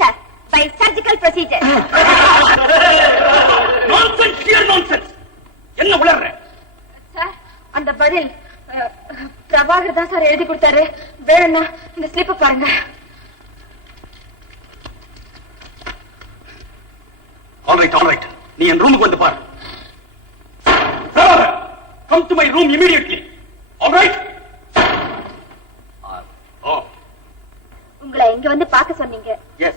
sir. By surgical procedure. Nonsense, sheer nonsense. என்ன உளறற? Sir, அந்த பதில் பிரபாகர் தான் சார் எழுதி கொடுத்தாரு. வேணும்னா இந்த ஸ்லிப் பாருங்க. All right. நீ என் ரூமுக்கு வந்து பாரு. Prabhakar, come to my room immediately. All right? உங்களை இங்க வந்து பார்க்க சொன்னீங்க. Yes.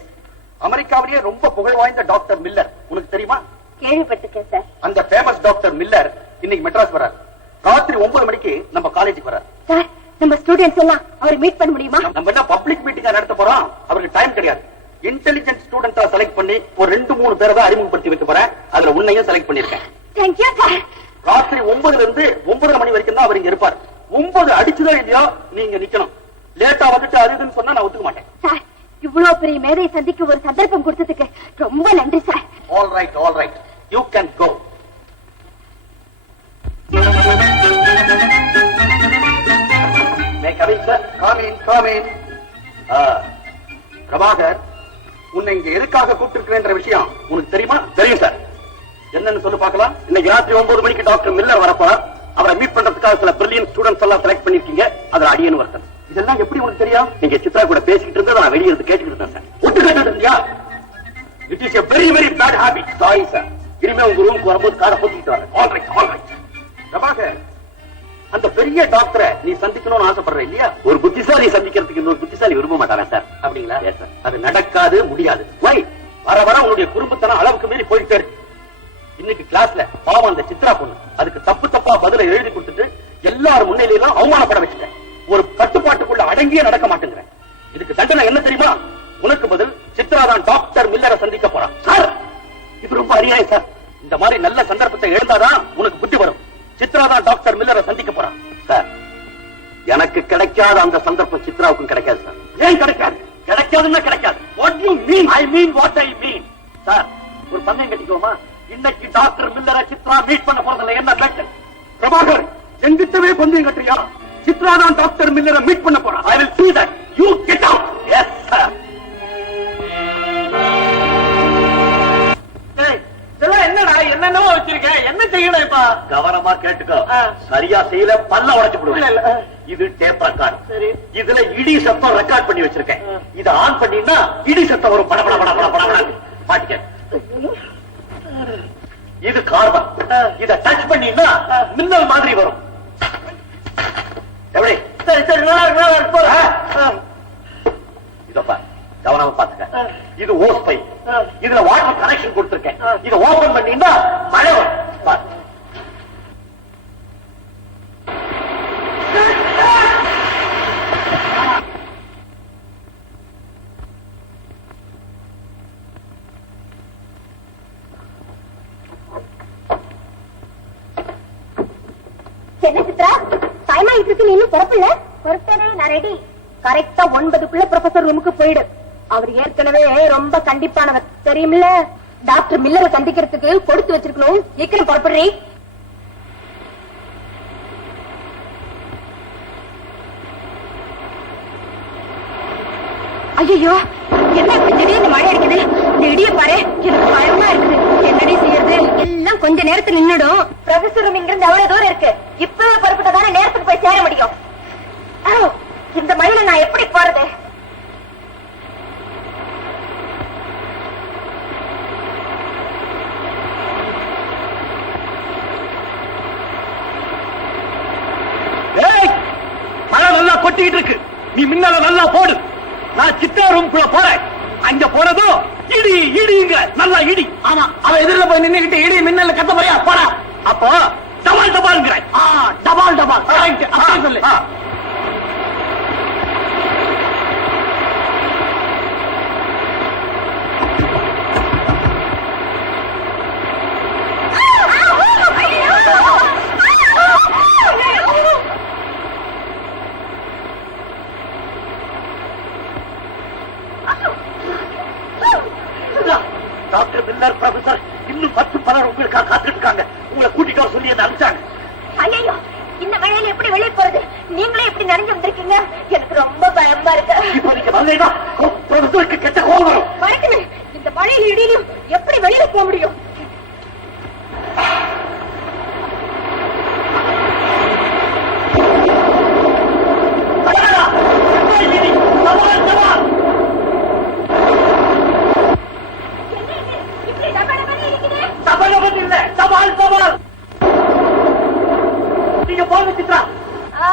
அமெரிக்காவிலேயே ரொம்ப புகழ் வாய்ந்த டாக்டர் மில்லர் உனக்கு தெரியுமா? கேள்விப்பட்டிருக்கேன் சார். அந்த ஃபேமஸ் டாக்டர் மில்லர் இன்னைக்கு மெட்ராஸ் வரார். ராத்திரி 9 மணிக்கு நம்ம காலேஜுக்கு வரார். சார், நம்ம ஸ்டூடெண்ட்ஸ் எல்லாம் அவரை மீட் பண்ண முடியுமா? நம்ம என்ன பப்ளிக் மீட்டிங்கா நடத்த போறோம்? அவருக்கு டைம் கிடையாது. இன்டெலிஜென்ட் ஸ்டூடெண்டா செலக்ட் பண்ணி ஒரு 2-3 பேரை தான் அறிமுகப்படுத்தி வைக்க போறேன். அதுல உன்னையும் செலக்ட் பண்ணிருக்கேன். Thank you sir. ராத்திரி 9ல இருந்து 9:30 மணி வரைக்கும் தான் அவர் இங்க இருப்பார். 9 அடிச்சுதான் இல்லையா நீங்க நிக்கணும். லேட்டா வந்துட்டு அதுன்னு சொன்னா நான் ஒத்துக்க மாட்டேன். சார், இவ்வளவு பெரிய மேதையை சந்திக்க ஒரு சந்தர்ப்பம் கொடுத்ததுக்கு ரொம்ப நன்றி sir. All right. You can go. May come in, sir. Come in. Prabhakar, உன்னை இங்க எதுக்காக கூப்பிட்டிருக்கிறேன்ற விஷயம் உனக்கு தெரியுமா? தெரியும் சார். என்னன்னு சொல்லு பார்க்கலாம். இன்னைக்கு ராத்திரி 9 மணிக்கு டாக்டர் மில்லர் வரப்போறார். அவரை மீட் பண்றதுக்காக சில பிரில்லியன்ட் ஸ்டூடெண்ட்ஸ் எல்லாம் செலக்ட் பண்ணிருக்கீங்க. அதுல அடியேன்னு வரேன். இதெல்லாம் எப்படி உனக்கு தெரியும்? நீங்க சித்ரா கூட பேசிக்கிட்டு இருந்ததை நான் வெளியே இருந்து கேட்டுக்கிட்டு இருந்தேன் சார். ஒட்டு கேட்டுட்டு இருந்தியா? It is a very bad habit. Sorry sir. இனிமே உங்க ரூமுக்கு வரும்போது காரை போட்டுக்கிட்டு வரேன். All right. பிரபாகர், அந்த பெரிய டாக்டரை நீ சந்திக்கணும்னு ஆசைப்படுற இல்லையா? ஒரு புத்திசாலி சந்திக்கிறதுக்கு இன்னொரு புத்திசாலி விரும்ப மாட்டாங்க சார். அப்படிங்களா? அது நடக்காது, முடியாது. வை, வர உன்னுடைய குடும்பத்தனம் அளவுக்கு மீறி போயிட்டே இருக்கு. இன்னைக்கு கிளாஸ்ல பாவம் அந்த சித்ரா பொண்ணு அதுக்கு தப்பா பதில எழுதி கொடுத்துட்டு எல்லாரும் முன்னிலையெல்லாம் அவமானப்பட வச்சுட்டேன். ஒரு கட்டுப்பாட்டுக்குள்ள அடங்கியே நடக்க மாட்டேங்கிறேன். இதுக்கு தண்டனை என்ன தெரியுமா? உனக்கு பதில் சித்ரா தான் டாக்டர் மில்லரை சந்திக்க போறான். சார், இது ரொம்ப அநியாயம் சார். இந்த மாதிரி நல்ல சந்தர்ப்பத்தை எழுந்தாதான் உனக்கு புத்தி வரும். சித்ரா தான் டாக்டர் மில்லரை சந்திக்க போறான். சார், எனக்கு கிடைக்காத அந்த சந்தர்ப்பம் சித்ராவுக்கும் கிடைக்காது சார். ஏன் கிடைக்காது? கிடைக்காதுன்னா கிடைக்காது. What you mean? I mean what I mean. Sir, ஒரு பந்தயம் கட்டிக்குவோமா? இன்னைக்கு டாக்டர் மில்லரை சித்ரா மீட் பண்ண போறதுல என்ன பெட்டர்? பிரபாகர், எங்கிட்டவே பந்தயம் கட்டுறியா? சித்ரா தான் டாக்டர் மில்லரை மீட் பண்ண போறான். I will see that. You get out. Yes sir. என்னடா என்னென்னவோ வச்சிருக்கேன், என்ன செய்யணும் இப்ப? கவனமா கேட்டுக்கோ. சரியா செய்யல பல்ல உடைச்சு விடுவேன். இது டேப் ரெக்கார்ட். சரி, இதுல இடி சத்தம் ரெக்கார்ட் பண்ணி வச்சிருக்கேன். இத ஆன் பண்ணினா இடி சத்தம் வரும். பட பாட்டிக்க. இது கார்பன். இத டச் பண்ணினா மின்னல் மாதிரி வரும். எப்படி? சரி இதப்பா கவனமா பாத்துக்க. இது ஓஸ் பை. இதுல வாட்டர் கனெக்ஷன் கொடுத்திருக்கேன். இத ஓபன் பண்ணினா மழை வரும். என்ன சித்ரா, டைம் ஆயிட்டு இருக்கு, இன்னும் பொறுப்பில்ல? பொறுப்பதே நான் ரெடி. கரெக்டா 9க்குள்ள ப்ரொஃபசர் ரூமுக்கு போயிடு. அவர் ஏற்கனவே ரொம்ப கண்டிப்பானவர் தெரியுமில்ல. டாக்டர் மில்லரை சந்திக்கிறதுக்கு கொடுத்து வச்சிருக்கணும். சீக்கிரம் புறப்படுறீ. ஐயோ, என்ன இப்படி திடீர்னு மழை அடிக்குது? இந்த இடிய பாரு, எனக்கு பயமா இருக்குது. என்னடி செய்யறது? எல்லாம் கொஞ்ச நேரத்துல நின்னுடும். ப்ரொஃபசர் ரூம் இங்கிருந்து எவ்வளவு தூரம் இருக்கு? இப்பவே புறப்பட்டதான நேரத்துக்கு போய் சேர முடியும். இந்த மழையில நான் எப்படி போறது? மழை நல்லா கொட்டிக்கிட்டு இருக்கு. நீ மின்னல நல்லா போடு. நான் சித்ரா ரூம்குள்ள போறேன். அங்க போனதும் இடி இடிங்க நல்லா இடி. ஆமா, அவ எதிரில போய் நின்னுகிட்டு இடி மின்னல் கத்த போறியா? போடா. அப்போ டபால் டபால்ங்கற. டபால் அப்படி சொல்லு. டாக்டர் மில்லர், ப்ரொஃபசர், இன்னும் 10 பலர் உங்களுக்காக காத்துட்டு இருக்காங்க. உங்களை கூட்டிட்டு வர சொல்லி என்ன அனுப்பிச்சாங்க. ஐயோ, இந்த மழையில எப்படி வெளியே போறது? நீங்களே எப்படி நனைஞ்சு வந்திருக்கீங்க? எனக்கு ரொம்ப பயமா இருக்கு. இப்போ நீங்க வரலைன்னா ப்ரொஃபசருக்கு கெட்ட கோபம் வரும். மழையில இடியிலும் எப்படி வெளியில போக முடியும்? இப்படி டபா டபான்னு இருக்குது. சபலம் இல்ல, சவால் சவால். நீங்க போங்க சித்ரா. ஆ.